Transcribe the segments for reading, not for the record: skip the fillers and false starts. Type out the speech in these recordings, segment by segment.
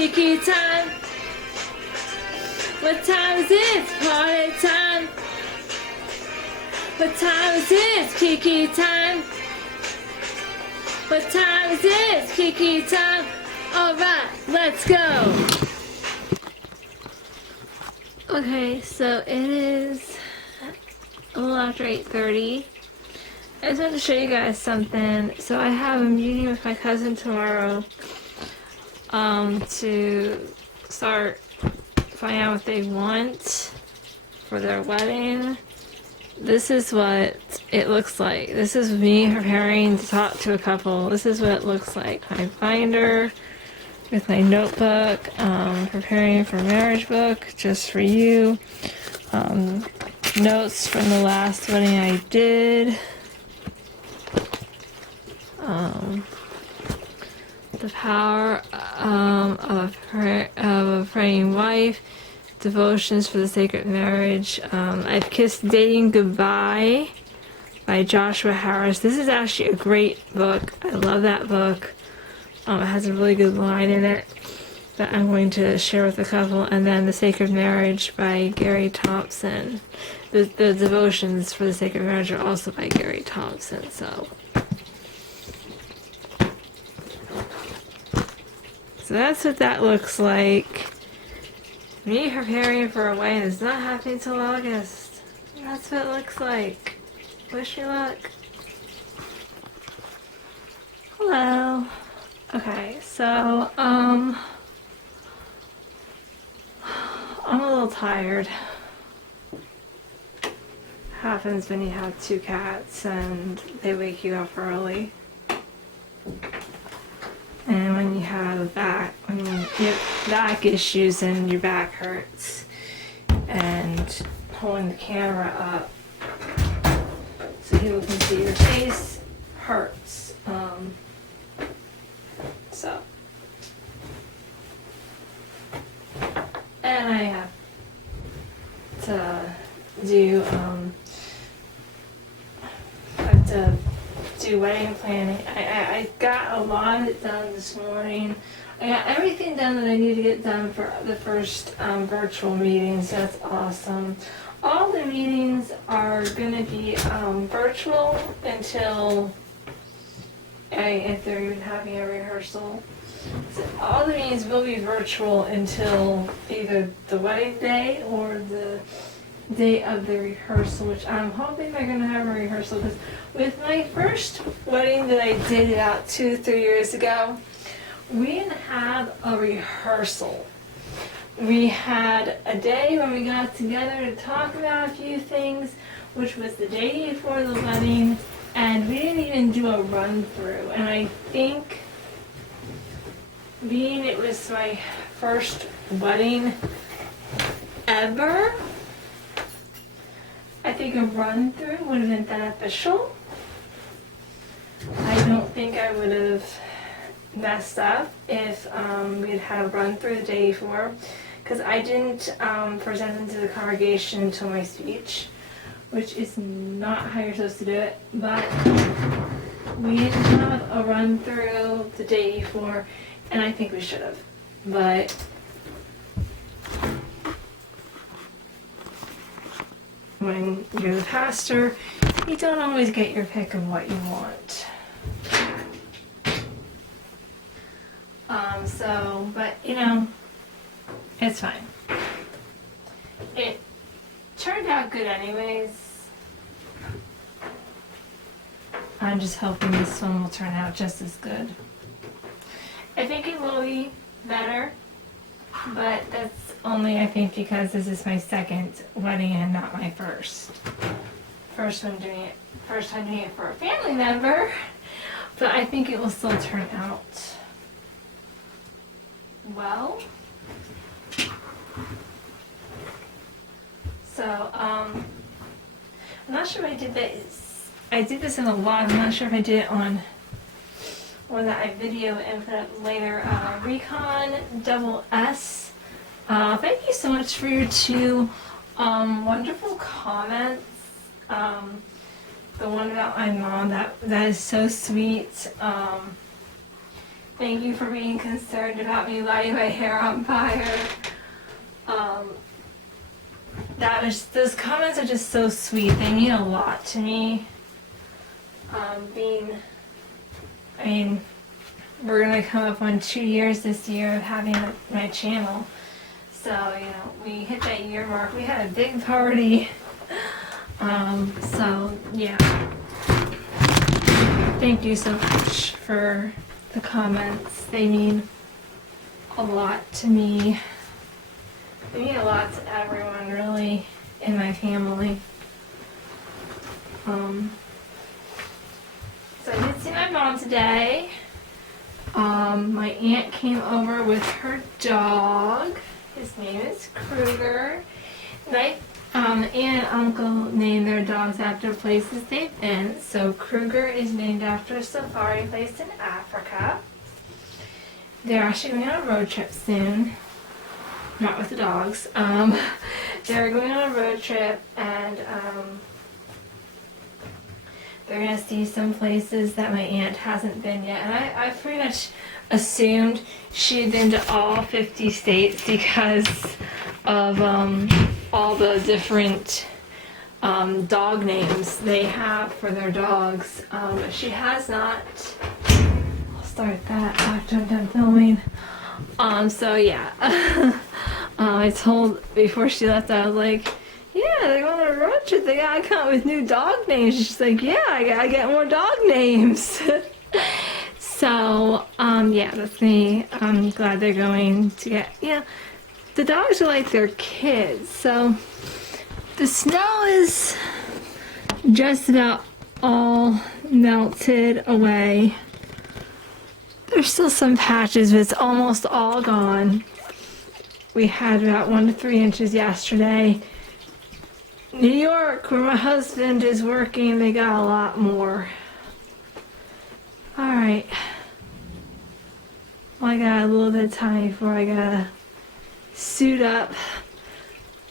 Kiki time? What time is it? Party time. What time is it? Kiki time. What time is it? Kiki time. Alright, let's go. Okay, so it is a little after 8:30. I just wanted to show you guys something. So I have a meeting with my cousin tomorrow to start finding out what they want for their wedding. This is what it looks like. This is me preparing to talk to a couple. This is what it looks like. My binder with my notebook, preparing for marriage book just for you. Notes from the last wedding I did. The power of a praying wife. Devotions for the Sacred Marriage. I've Kissed Dating Goodbye by Joshua Harris. This is actually a great book. I love that book. It has a really good line in it that I'm going to share with the couple. And then The Sacred Marriage by Gary Thompson. The devotions for the Sacred Marriage are also by Gary Thompson. So that's what that looks like. Me preparing for a wedding is not happening till August. That's what it looks like. Wish me luck. Hello. Okay, so, I'm a little tired. Happens when you have two cats and they wake you up early. And when you have back issues and your back hurts, and holding the camera up so people can see your face hurts. And I have to do wedding planning. I got a lot of it done this morning. I got everything done that I need to get done for the first virtual meetings. That's awesome. All the meetings are going to be virtual until, if they're even having a rehearsal. So all the meetings will be virtual until either the wedding day or the day of the rehearsal, which I'm hoping they're going to have a rehearsal, because with my first wedding that I did about 2-3 years ago, we didn't have a rehearsal. We had a day when we got together to talk about a few things, which was the day before the wedding, and we didn't even do a run through. And I think, being it was my first wedding ever, I think a run through would have been beneficial. I don't think I would have messed up if we had had a run through the day before, because I didn't present them to the congregation until my speech, which is not how you're supposed to do it, but we didn't have a run through the day before, and I think we should have. But when you're the pastor, you don't always get your pick of what you want. But it's fine. It turned out good anyways. I'm just hoping this one will turn out just as good. I think it will be better, but that's only, I think, because this is my second wedding and not my first. First time doing it for a family member, but I think it will still turn out well. So, I'm not sure if I did this. I did this in a vlog. I'm not sure if I did it on one that I video and put up later. Recon Double S. Thank you so much for your two wonderful comments. The one about my mom, that is so sweet. Thank you for being concerned about me lighting my hair on fire. Those comments are just so sweet. They mean a lot to me. We're gonna come up on 2 years this year of having my channel. So, we hit that year mark. We had a big party. So, yeah. Thank you so much for the comments. They mean a lot to me. They mean a lot to everyone, really, in my family. So I did see my mom today. My aunt came over with her dog. His name is Kruger. And aunt and uncle named their dogs after places they've been. So Kruger is named after a safari place in Africa. They're actually going on a road trip soon. Not with the dogs. They're going on a road trip, and they're going to see some places that my aunt hasn't been yet. And I pretty much assumed she had been to all 50 states because of all the different dog names they have for their dogs. She has not. I'll start that after I'm done filming. So yeah. I told, before she left, I was like, yeah, they're going on a road trip. They gotta come up with new dog names. She's like, yeah, I gotta get more dog names. So, yeah, that's me. I'm glad they're going to get, the dogs are like their kids. So, the snow is just about all melted away. There's still some patches, but it's almost all gone. We had about 1 to 3 inches yesterday. New York, where my husband is working, they got a lot more. Alright. Well, I got a little bit of time before I gotta suit up.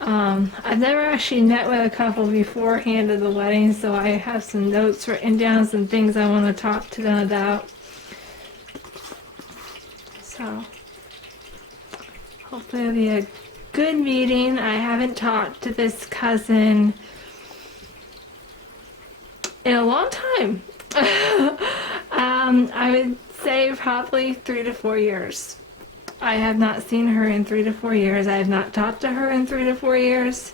I've never actually met with a couple beforehand of the wedding, so I have some notes written down, some things I want to talk to them about. So, hopefully it'll be a good meeting. I haven't talked to this cousin in a long time. I would say probably 3 to 4 years. I have not seen her in 3 to 4 years. I have not talked to her in 3 to 4 years.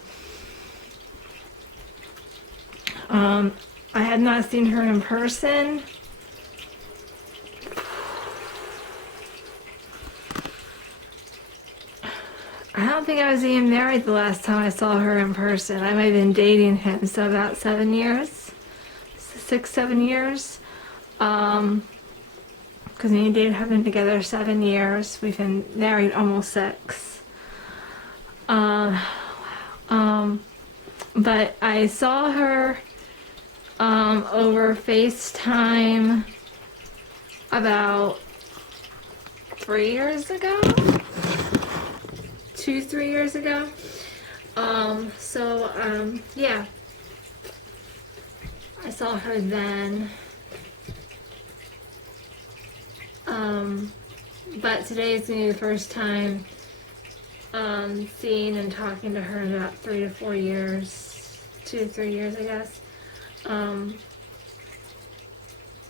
I have not seen her in person. I don't think I was even married the last time I saw her in person. I might have been dating him, so about 7 years. 6, 7 years. Because me and Dave have been together 7 years. We've been married almost 6. But I saw her over FaceTime about 3 years ago. 2-3 years ago. Yeah. I saw her then. But today is going to be the first time seeing and talking to her in about 3 to 4 years. 2 to 3 years, I guess.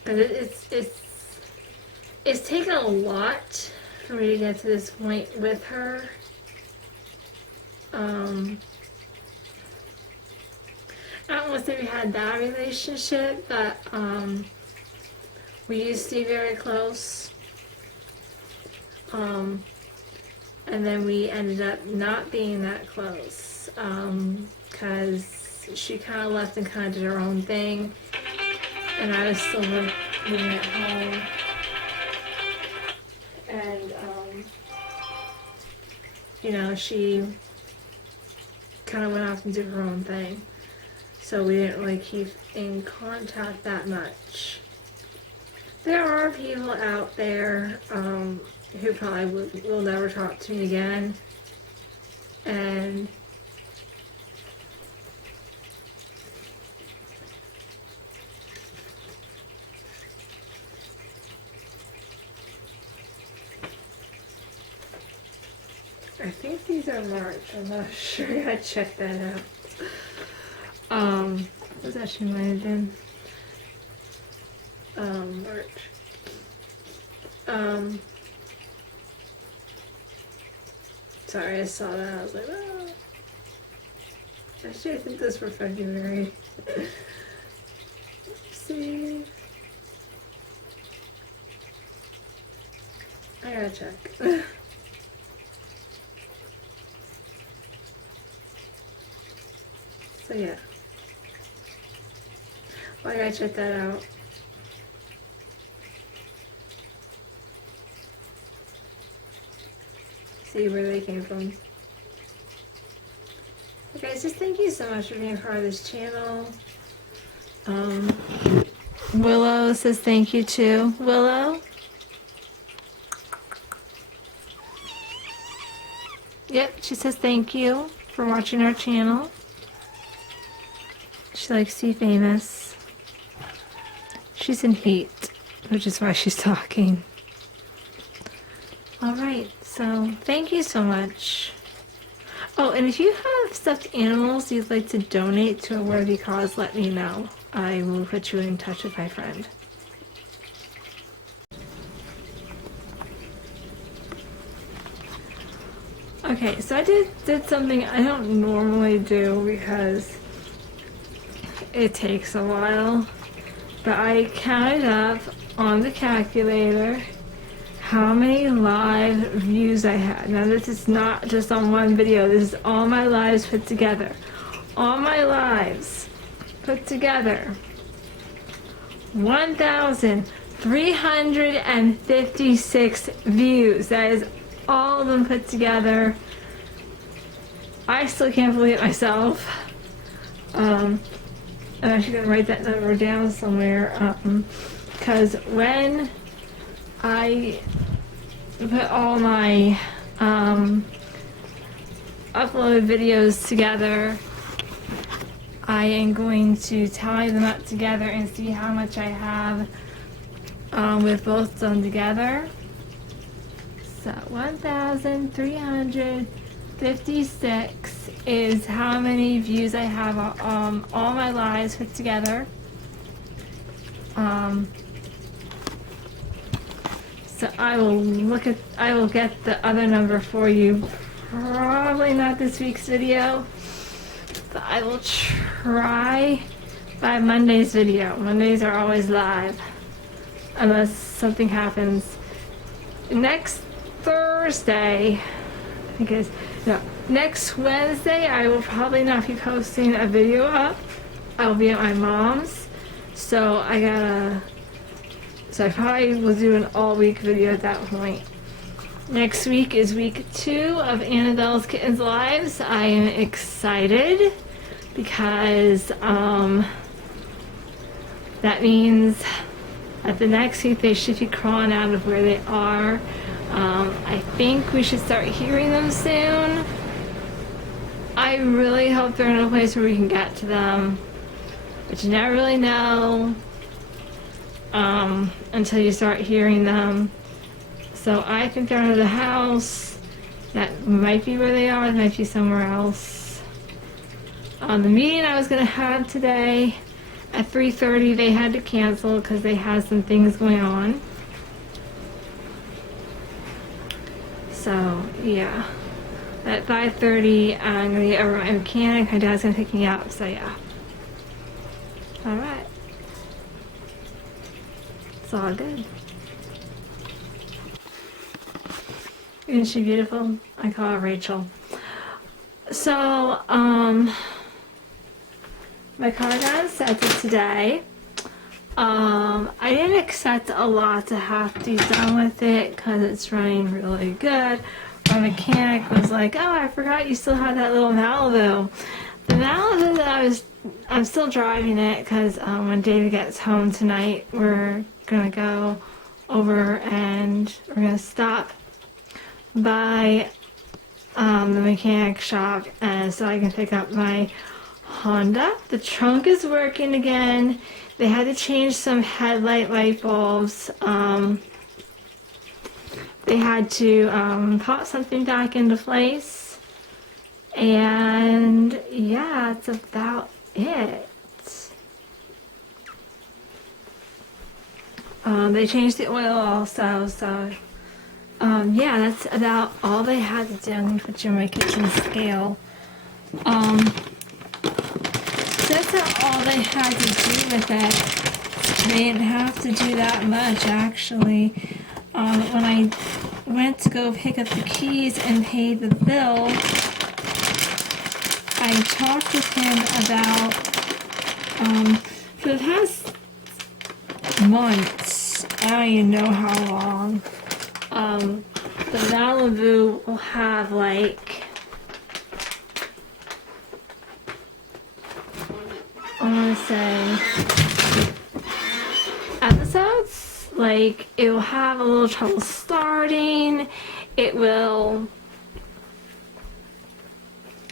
But it's taken a lot for me to get to this point with her. I don't want to say we had that relationship, but we used to be very close. And then we ended up not being that close because she kind of left and kind of did her own thing, and I was still living at home. And she kind of went off and did her own thing, so we didn't really keep in contact that much. There are people out there who probably will never talk to me again, and I think these are March. I'm not sure. I gotta check that out. This actually might have been March. Sorry, I saw that. I was like, oh. Actually, I think those were February. See, I gotta check. So yeah, well, I gotta check that out. See where they came from. Okay, guys, just thank you so much for being a part of this channel. Willow says thank you too. Willow? Yep, she says thank you for watching our channel. She likes to be famous. She's in heat, which is why she's talking. Alright, so thank you so much. Oh, and if you have stuffed animals you'd like to donate to a worthy cause, let me know. I will put you in touch with my friend. Okay, so I did something I don't normally do because it takes a while, but I counted up on the calculator how many live views I had. Now this is not just on one video, this is all my lives put together. All my lives put together. 1,356 views. That is all of them put together. I still can't believe it myself. I'm actually going to write that number down somewhere, because when I put all my uploaded videos together, I am going to tally them up together and see how much I have with both done together. So 1,356 is how many views I have on all my lives put together. So I will get the other number for you. Probably not this week's video, but I will try by Monday's video. Mondays are always live, unless something happens. Next Thursday, I think it is, no, next Wednesday, I will probably not be posting a video up. I will be at my mom's, so I probably will do an all-week video at that point. Next week is week 2 of Annabelle's Kittens Lives. I am excited because that means that the next week they should be crawling out of where they are. I think we should start hearing them soon. I really hope they're in a place where we can get to them, but you never really know until you start hearing them. So I think they're under the house. That might be where they are. It might be somewhere else. The meeting I was going to have today at 3:30, they had to cancel because they had some things going on. So yeah, at 5:30 I'm going to get over my mechanic. My dad's going to pick me up. So yeah. All right. It's all good. Isn't she beautiful? I call her Rachel. So, my car got inspected today. I didn't expect a lot to have to be done with it because it's running really good. My mechanic was like, oh, I forgot you still had that little Malibu. The Malibu that I'm still driving it because when David gets home tonight, we're going to go over and we're going to stop by the mechanic shop and so I can pick up my Honda. The trunk is working again. They had to change some headlight light bulbs they had to pop something back into place. And yeah, that's about it. They changed the oil also, so yeah, that's about all they had to do. I'm going to put you on my kitchen scale. That's not all they had to do with it. They didn't have to do that much, actually. When I went to go pick up the keys and pay the bill, I talked with him about, for the past months, I don't even know how long, the Malibu will have like, I want to say, episodes. Like, it will have a little trouble starting. It will,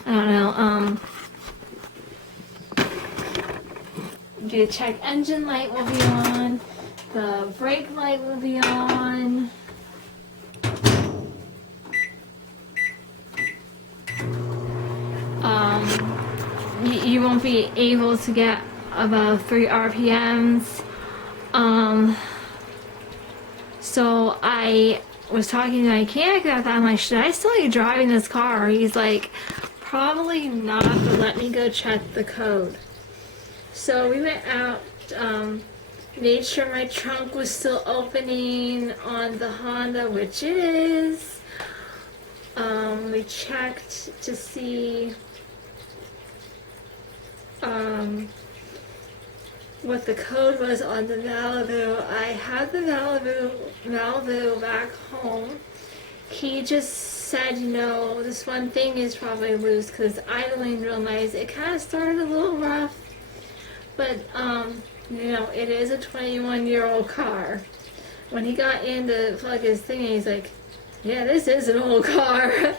I don't know, the check engine light will be on, the brake light will be on. You won't be able to get above 3 RPMs. So I was talking to my mechanic about that. I'm like, should I still be driving this car? He's like, probably not, but let me go check the code. So we went out, made sure my trunk was still opening on the Honda, which it is. We checked to see what the code was on the Malibu. I had the Malibu back home. He just said, you know, this one thing is probably loose because idling real nice. It kind of started a little rough, but you know, it is a 21-year-old car. When he got in to plug his thing, he's like, yeah, this is an old car.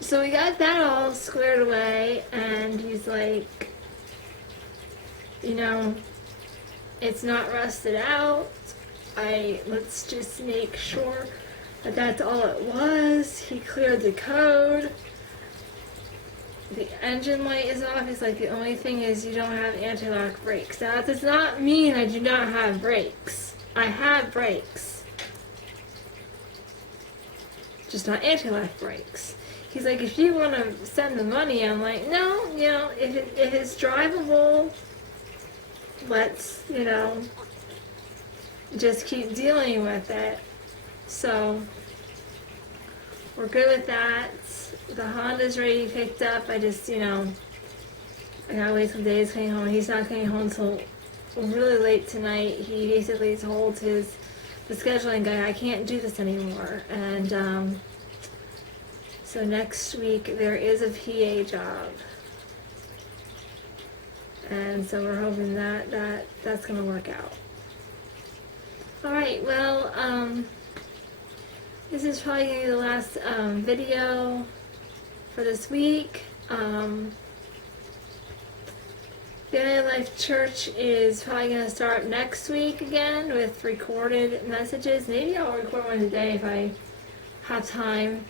So we got that all squared away, and he's like, you know, it's not rusted out. Let's just make sure that that's all it was. He cleared the code. The engine light is off. He's like, the only thing is you don't have anti-lock brakes. Now, that does not mean I do not have brakes. I have brakes. Just not anti-lock brakes. He's like, if you want to send the money, I'm like, no, you know, if it's drivable, let's, you know, just keep dealing with it. So we're good with that. The Honda's ready picked up. I just, you know, I gotta wait till Dave's coming home. He's not coming home till really late tonight. He basically told the scheduling guy, I can't do this anymore. And so next week there is a PA job. And so we're hoping that's gonna work out. Alright, well, this is probably gonna be the last video for this week. Family Life Church is probably going to start next week again with recorded messages. Maybe I'll record one today if I have time.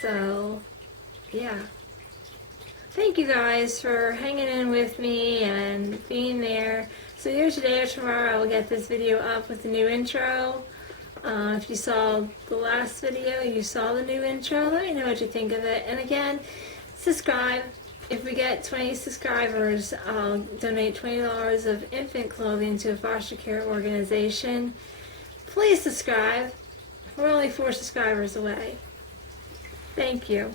So, yeah. Thank you guys for hanging in with me and being there. So either today or tomorrow I will get this video up with the new intro. If you saw the last video, you saw the new intro, let me know what you think of it. And again, subscribe. If we get 20 subscribers, I'll donate $20 of infant clothing to a foster care organization. Please subscribe. We're only 4 subscribers away. Thank you.